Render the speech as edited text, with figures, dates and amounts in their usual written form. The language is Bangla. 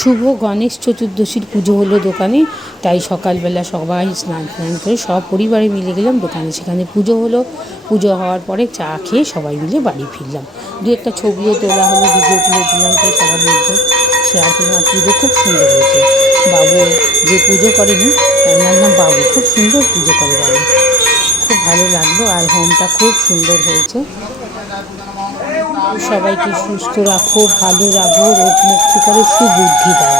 শুভ গণেশ চতুর্দশীর পুজো হলো দোকানে, তাই সকালবেলা সবাই স্নান টান করে সপরিবারে মিলে গেলাম দোকানে। সেখানে পুজো হলো। পুজো হওয়ার পরে চা খেয়ে সবাই মিলে বাড়ি ফিরলাম। দু একটা ছবিও তোলা হলো, ভিডিও তুলে দিলাম, তাই সবার মধ্যে শেয়ার করলাম। আর পুজো খুব সুন্দর হয়েছে। বাবু যে পুজো করেনি, ওনার নাম বাবু, খুব সুন্দর পুজো করে বাবু, খুব ভালো লাগলো। আর হোমটা খুব সুন্দর হয়েছে। সবাইকে সুস্থ রাখো, ভালো রাখো, রোগ মুক্তি করো, সুবুদ্ধি দাও।